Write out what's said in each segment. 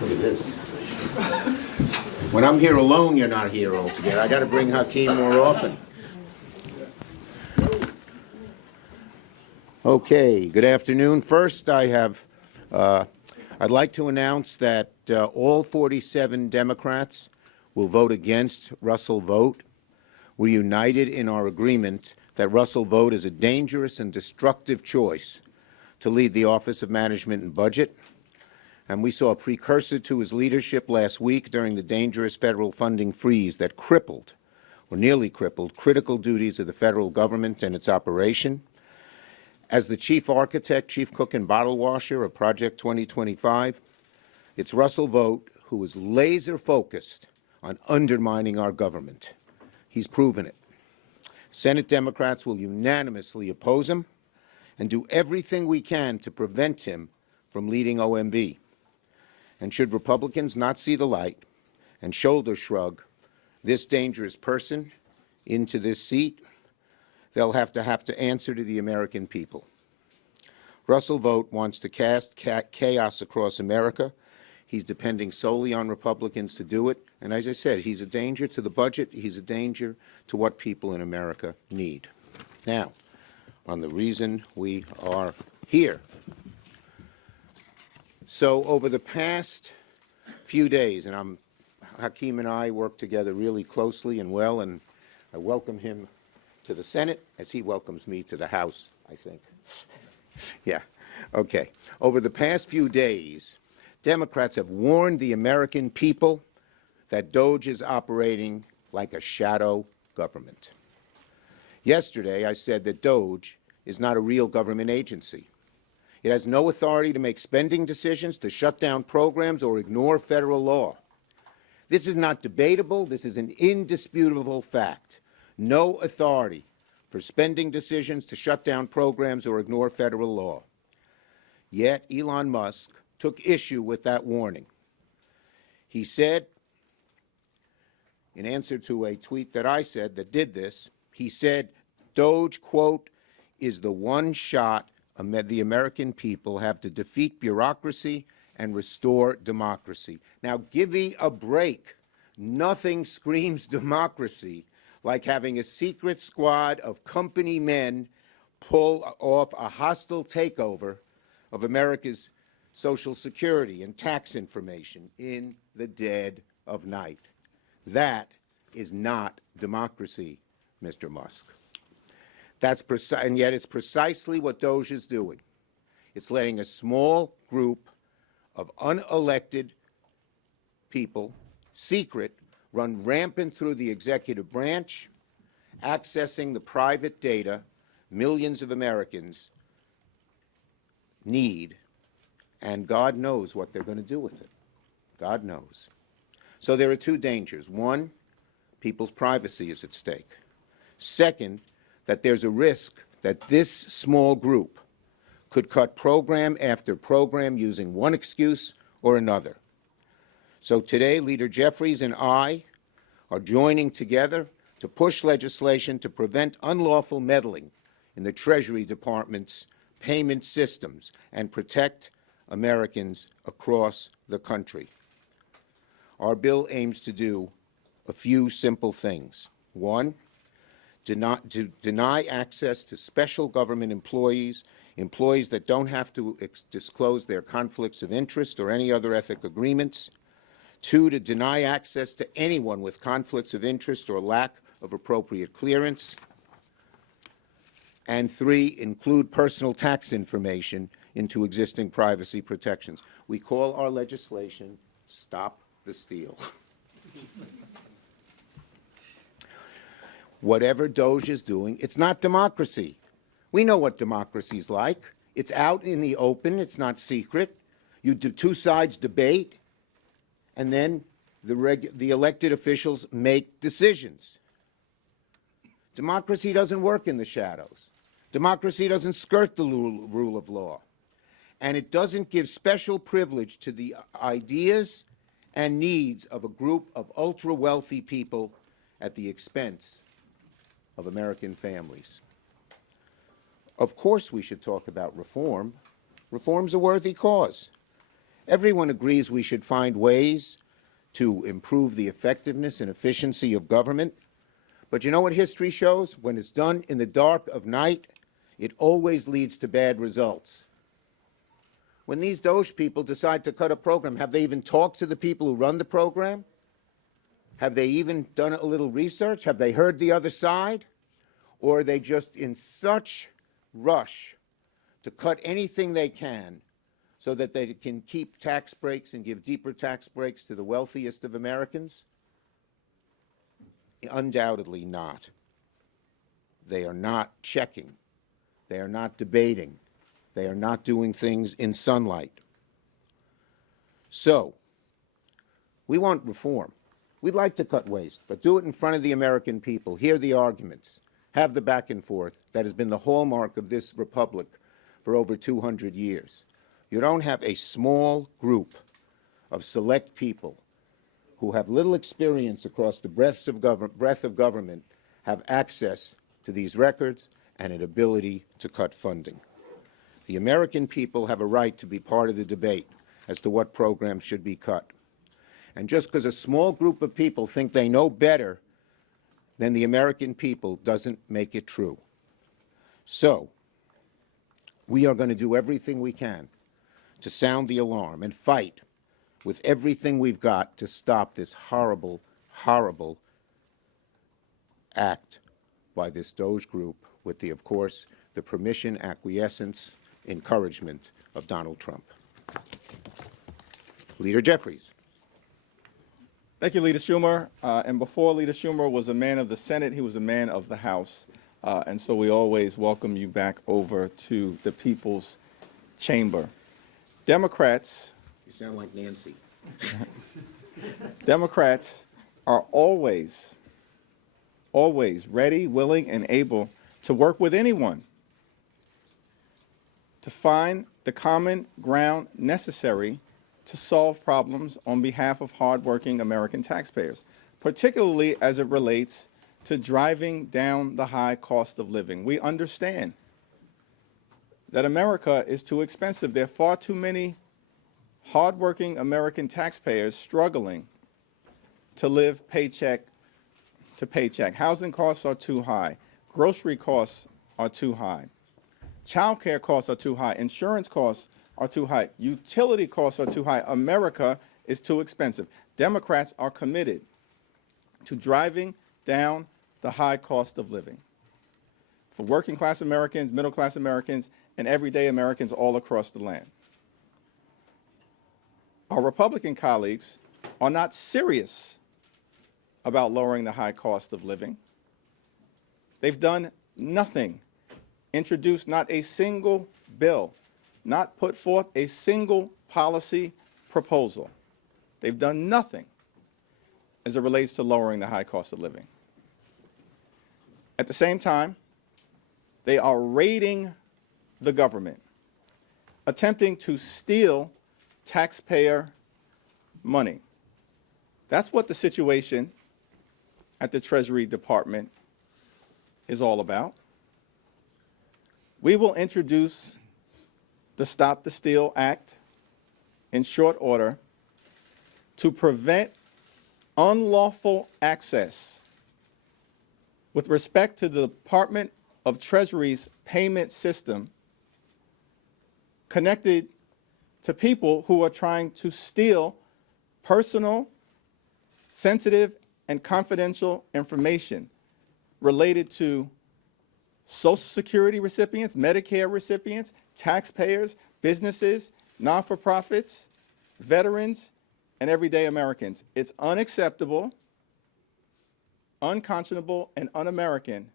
Look at this. When I'm here alone, you're not here altogether. I got to bring Hakeem more often. Okay, good afternoon. First, I'd like to announce that all 47 Democrats will vote against Russell Vought. We're united in our agreement that Russell Vought is a dangerous and destructive choice to lead the Office of Management and Budget. And we saw a precursor to his leadership last week during the dangerous federal funding freeze that crippled, or nearly crippled, critical duties of the federal government and its operation. As the chief architect, chief cook, and bottle washer of Project 2025, it's Russell Vought who is laser focused on undermining our government. He's proven it. Senate Democrats will unanimously oppose him and do everything we can to prevent him from leading OMB. And should Republicans not see the light and shoulder shrug this dangerous person into this seat, they'll have to answer to the American people. Russell Vought wants to cast chaos across America. He's depending solely on Republicans to do it. And as I said, he's a danger to the budget. He's a danger to what people in America need. Now, on the reason we are here. So over the past few days, and Hakeem and I work together really closely and well, and I welcome him to the Senate as he welcomes me to the House, I think. Yeah, okay. Over the past few days, Democrats have warned the American people that DOGE is operating like a shadow government. Yesterday, I said that DOGE is not a real government agency. It has no authority to make spending decisions, to shut down programs, or ignore federal law. This is not debatable. This is an indisputable fact. No authority for spending decisions, to shut down programs, or ignore federal law. Yet Elon Musk took issue with that warning. He said, in answer to a tweet that I said that did this, he said, DOGE, quote, is the one shot the American people have to defeat bureaucracy and restore democracy. Now, give me a break. Nothing screams democracy like having a secret squad of company men pull off a hostile takeover of America's Social Security and tax information in the dead of night. That is not democracy, Mr. Musk. And yet it's precisely what DOGE is doing. It's letting a small group of unelected people, secret, run rampant through the executive branch, accessing the private data millions of Americans need, and God knows what they're going to do with it. God knows. So there are two dangers. One, people's privacy is at stake. Second, that there's a risk that this small group could cut program after program using one excuse or another. So today, Leader Jeffries and I are joining together to push legislation to prevent unlawful meddling in the Treasury Department's payment systems and protect Americans across the country. Our bill aims to do a few simple things. One, deny access to special government employees that don't have to disclose their conflicts of interest or any other ethic agreements. Two, to deny access to anyone with conflicts of interest or lack of appropriate clearance. And three, include personal tax information into existing privacy protections. We call our legislation Stop the Steal. Whatever DOGE is doing, it's not democracy. We know what democracy's like. It's out in the open. It's not secret. You do two sides debate, and then the elected officials make decisions. Democracy doesn't work in the shadows. Democracy doesn't skirt the rule of law. And it doesn't give special privilege to the ideas and needs of a group of ultra-wealthy people at the expense of American families. Of course we should talk about reform. Reform's a worthy cause. Everyone agrees we should find ways to improve the effectiveness and efficiency of government. But you know what history shows? When it's done in the dark of night, it always leads to bad results. When these DOGE people decide to cut a program, have they even talked to the people who run the program? Have they even done a little research? Have they heard the other side? Or are they just in such rush to cut anything they can so that they can keep tax breaks and give deeper tax breaks to the wealthiest of Americans? Undoubtedly not. They are not checking. They are not debating. They are not doing things in sunlight. So, we want reform. We'd like to cut waste, but do it in front of the American people. Hear the arguments. Have the back and forth that has been the hallmark of this republic for over 200 years. You don't have a small group of select people who have little experience across the breadth of government have access to these records and an ability to cut funding. The American people have a right to be part of the debate as to what programs should be cut. And just because a small group of people think they know better than the American people doesn't make it true. So, we are going to do everything we can to sound the alarm and fight with everything we've got to stop this horrible, horrible act by this DOGE group with the, of course, the permission, acquiescence, encouragement of Donald Trump. Leader Jeffries. Thank you, Leader Schumer. And before Leader Schumer was a man of the Senate, he was a man of the House. And so we always welcome you back over to the People's Chamber. Democrats. You sound like Nancy. Democrats are always ready, willing, and able to work with anyone to find the common ground necessary to solve problems on behalf of hardworking American taxpayers, particularly as it relates to driving down the high cost of living. We understand that America is too expensive. There are far too many hardworking American taxpayers struggling to live paycheck to paycheck. Housing costs are too high. Grocery costs are too high. Child care costs are too high. Insurance costs are too high. Utility costs are too high. America is too expensive. Democrats are committed to driving down the high cost of living for working class Americans, middle class Americans, and everyday Americans all across the land. Our Republican colleagues are not serious about lowering the high cost of living. They've done nothing, introduced not a single bill, not put forth a single policy proposal. They've done nothing as it relates to lowering the high cost of living. At the same time, they are raiding the government, attempting to steal taxpayer money. That's what the situation at the Treasury Department is all about. We will introduce the Stop the Steal Act in short order to prevent unlawful access with respect to the Department of Treasury's payment system connected to people who are trying to steal personal, sensitive, and confidential information related to Social Security recipients, Medicare recipients, taxpayers, businesses, non-for-profits, veterans, and everyday Americans. It's unacceptable, unconscionable, and un-American.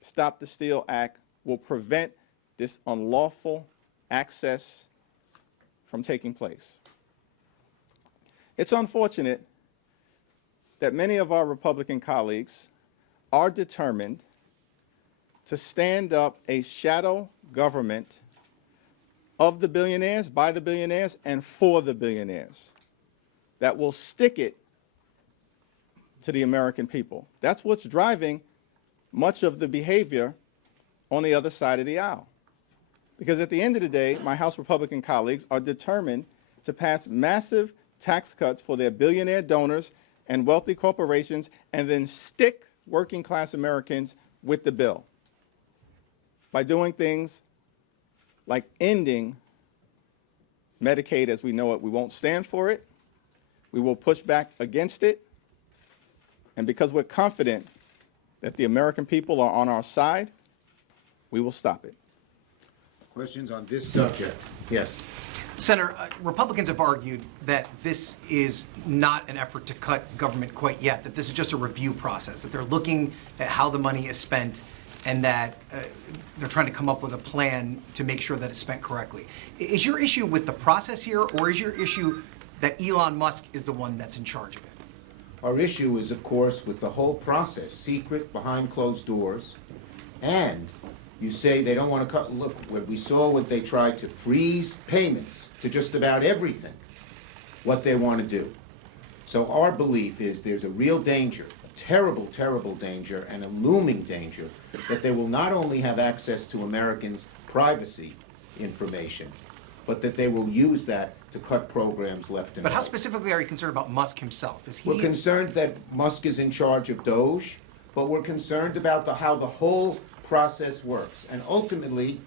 Stop the Steal Act will prevent this unlawful access from taking place. It's unfortunate that many of our Republican colleagues are determined to stand up a shadow government of the billionaires, by the billionaires, and for the billionaires that will stick it to the American people. That's what's driving much of the behavior on the other side of the aisle. Because at the end of the day, my House Republican colleagues are determined to pass massive tax cuts for their billionaire donors and wealthy corporations and then stick working class Americans with the bill by doing things like ending Medicaid as we know it. We won't stand for it. We will push back against it. And because we're confident that the American people are on our side, we will stop it. Questions on this subject? Yes. Senator, Republicans have argued that this is not an effort to cut government quite yet, that this is just a review process, that they're looking at how the money is spent and that they're trying to come up with a plan to make sure that it's spent correctly. Is your issue with the process here, or is your issue that Elon Musk is the one that's in charge of it? Our issue is, of course, with the whole process, secret, behind closed doors, and you say they don't want to cut. Look, when we saw what they tried to freeze payments to just about everything, what they want to do. So our belief is there's a real danger, a terrible, terrible danger, and a looming danger that they will not only have access to Americans' privacy information, but that they will use that to cut programs left and right. But how specifically are you concerned about Musk himself? Is he... We're concerned that Musk is in charge of DOGE, but we're concerned about how the whole process works. And ultimately,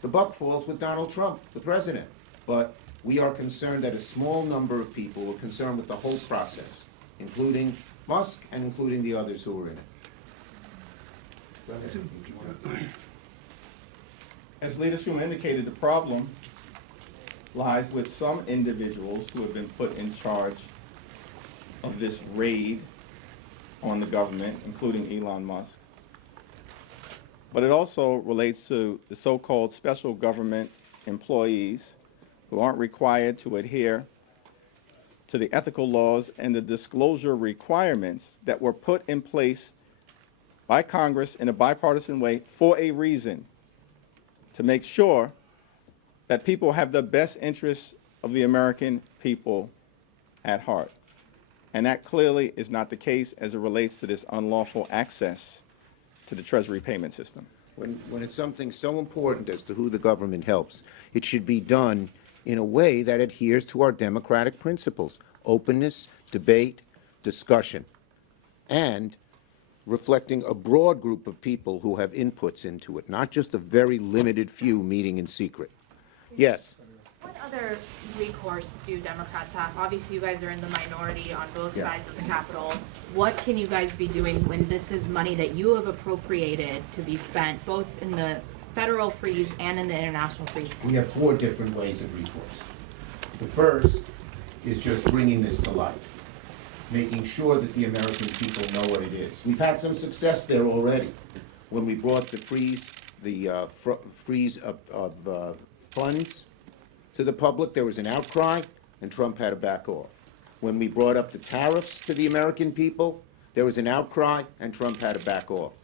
the buck falls with Donald Trump, the president. But we are concerned that a small number of people are concerned with the whole process, including Musk and including the others who are in it. As Leader Schumer indicated, the problem lies with some individuals who have been put in charge of this raid on the government, including Elon Musk. But it also relates to the so-called special government employees who aren't required to adhere to the ethical laws and the disclosure requirements that were put in place by Congress in a bipartisan way for a reason, to make sure that people have the best interests of the American people at heart. And that clearly is not the case as it relates to this unlawful access to the Treasury payment system. When it's something so important as to who the government helps, it should be done in a way that adheres to our democratic principles: openness, debate, discussion, and reflecting a broad group of people who have inputs into it, not just a very limited few meeting in secret. Yes? What other recourse do Democrats have? Obviously, you guys are in the minority on both sides of the Capitol. What can you guys be doing when this is money that you have appropriated to be spent, both in the federal freeze and in the international freeze? We have 4 different ways of recourse. The first is just bringing this to light, making sure that the American people know what it is. We've had some success there already. When we brought the freeze of funds to the public, there was an outcry, and Trump had to back off. When we brought up the tariffs to the American people, there was an outcry, and Trump had to back off.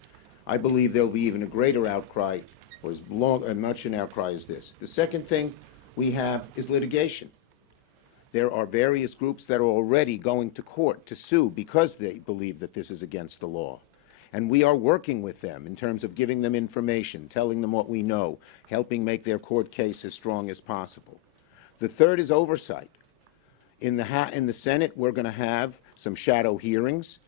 I believe there'll be even a greater outcry, or as much an outcry as this. The second thing we have is litigation. There are various groups that are already going to court to sue because they believe that this is against the law. And we are working with them in terms of giving them information, telling them what we know, helping make their court case as strong as possible. The third is oversight. In the Senate, we're going to have some shadow hearings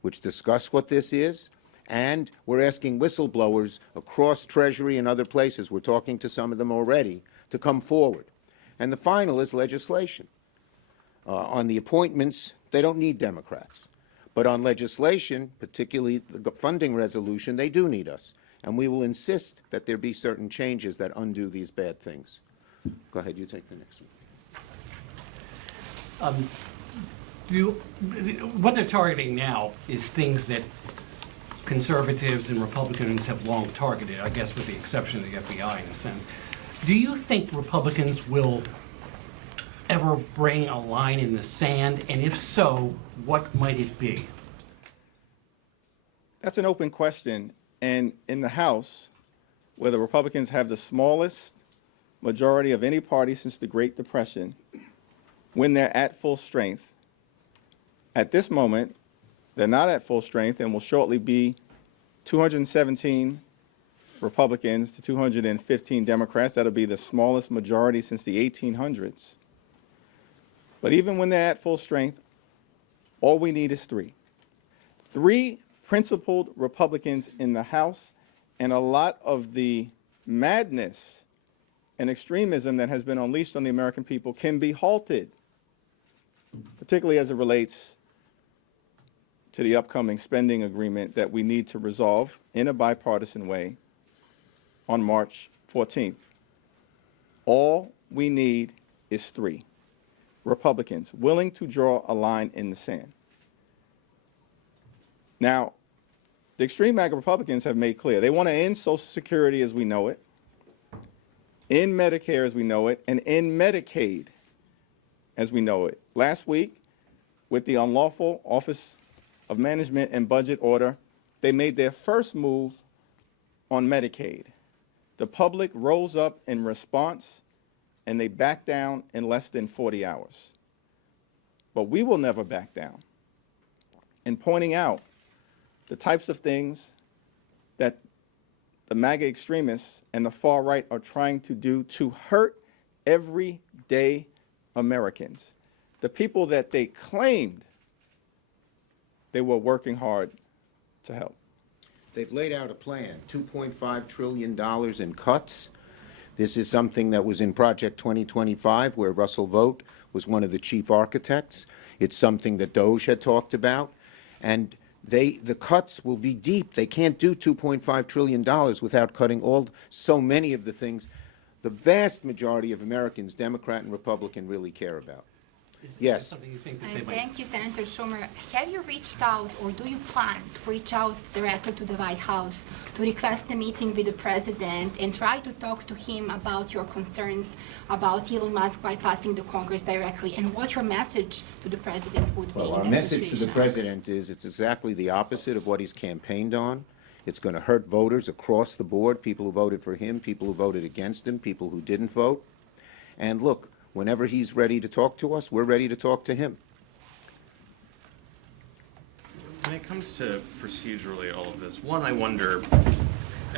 which discuss what this is, and we're asking whistleblowers across Treasury and other places, we're talking to some of them already, to come forward. And the final is legislation. On the appointments, they don't need Democrats. But on legislation, particularly the funding resolution, they do need us. And we will insist that there be certain changes that undo these bad things. Go ahead, you take the next one. What they're targeting now is things that conservatives and Republicans have long targeted, I guess with the exception of the FBI in a sense. Do you think Republicans will ever bring a line in the sand? And if so, what might it be? That's an open question. And in the House, where the Republicans have the smallest majority of any party since the Great Depression, when they're at full strength, at this moment, they're not at full strength and will shortly be 217 Republicans to 215 Democrats. That'll be the smallest majority since the 1800s. But even when they're at full strength, all we need is three. Three principled Republicans in the House, and a lot of the madness and extremism that has been unleashed on the American people can be halted, particularly as it relates to the upcoming spending agreement that we need to resolve in a bipartisan way on March 14th. All we need is three Republicans willing to draw a line in the sand. Now, the extreme MAGA Republicans have made clear they want to end Social Security as we know it, end Medicare as we know it, and end Medicaid as we know it. Last week, with the unlawful Office of Management and Budget order, they made their first move on Medicaid. The public rose up in response, and they backed down in less than 40 hours. But we will never back down in pointing out the types of things that the MAGA extremists and the far right are trying to do to hurt everyday Americans, the people that they claimed they were working hard to help. They've laid out a plan, $2.5 trillion in cuts. This is something that was in Project 2025, where Russell Vought was one of the chief architects. It's something that DOGE had talked about. And the cuts will be deep. They can't do $2.5 trillion without cutting so many of the things the vast majority of Americans, Democrat and Republican, really care about. Is that Yes. something you think that they might? Thank you, Senator Schumer. Have you reached out, or do you plan to reach out directly to the White House to request a meeting with the president and try to talk to him about your concerns about Elon Musk bypassing the Congress directly, and what your message to the president would be? Well, in our that message to the situation? president is it's exactly the opposite of what he's campaigned on. It's going to hurt voters across the board, people who voted for him, people who voted against him, people who didn't vote. And look, whenever he's ready to talk to us, we're ready to talk to him. When it comes to procedurally all of this, one, I wonder,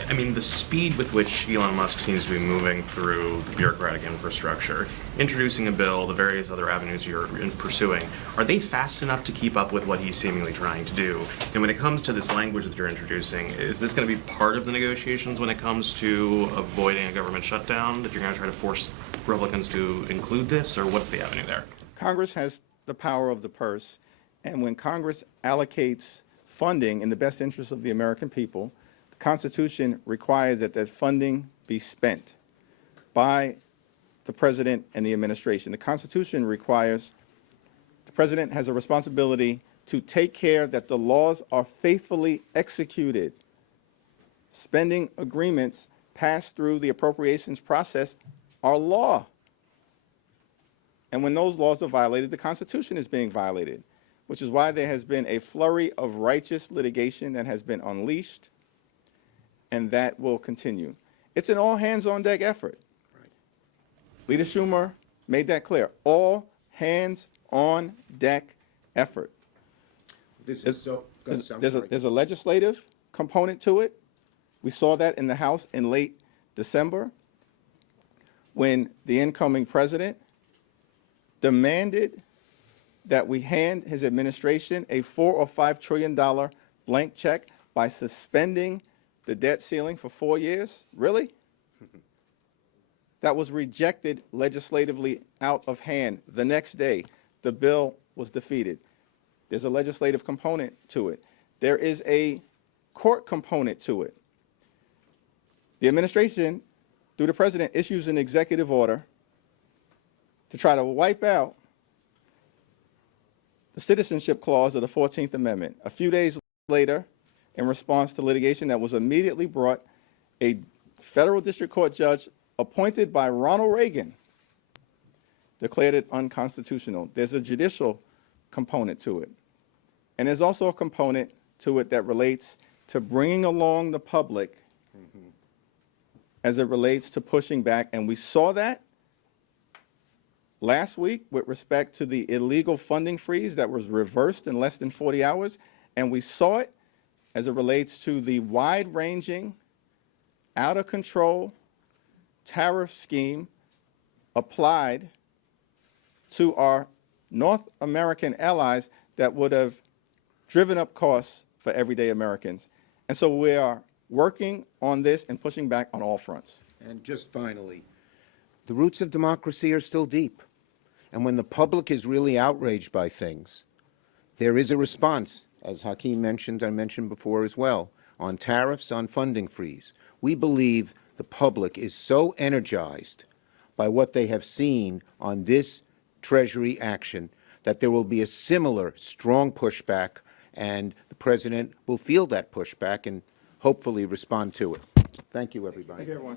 I mean, the speed with which Elon Musk seems to be moving through the bureaucratic infrastructure, introducing a bill, the various other avenues you're pursuing, are they fast enough to keep up with what he's seemingly trying to do? And when it comes to this language that you're introducing, is this going to be part of the negotiations when it comes to avoiding a government shutdown, that you're going to try to force Republicans to include this, or what's the avenue there? Congress has the power of the purse, and when Congress allocates funding in the best interest of the American people, the Constitution requires that that funding be spent by the President and the administration. The Constitution requires the President has a responsibility to take care that the laws are faithfully executed. Spending agreements passed through the appropriations process are law. And when those laws are violated, the Constitution is being violated, which is why there has been a flurry of righteous litigation that has been unleashed, and that will continue. It's an all-hands-on-deck effort. Right. Leader Schumer made that clear. All-hands-on-deck effort. This is so. There's a legislative component to it. We saw that in the House in late December, when the incoming president demanded that we hand his administration a $4 or $5 trillion blank check by suspending the debt ceiling for 4 years. Really? That was rejected legislatively out of hand. The next day, the bill was defeated. There's a legislative component to it. There is a court component to it. The administration, through the president, issues an executive order to try to wipe out the citizenship clause of the 14th Amendment. A few days later, in response to litigation that was immediately brought, a federal district court judge appointed by Ronald Reagan declared it unconstitutional. There's a judicial component to it. And there's also a component to it that relates to bringing along the public as it relates to pushing back. And we saw that last week with respect to the illegal funding freeze that was reversed in less than 40 hours. And we saw it as it relates to the wide-ranging out-of-control tariff scheme applied to our North American allies that would have driven up costs for everyday Americans. And so we are working on this and pushing back on all fronts. And just finally, the roots of democracy are still deep. And when the public is really outraged by things, there is a response, as Hakeem mentioned, I mentioned before as well, on tariffs, on funding freeze. We believe the public is so energized by what they have seen on this Treasury action that there will be a similar strong pushback, and the President will feel that pushback and hopefully respond to it. Thank you, everybody. Thank you, everyone.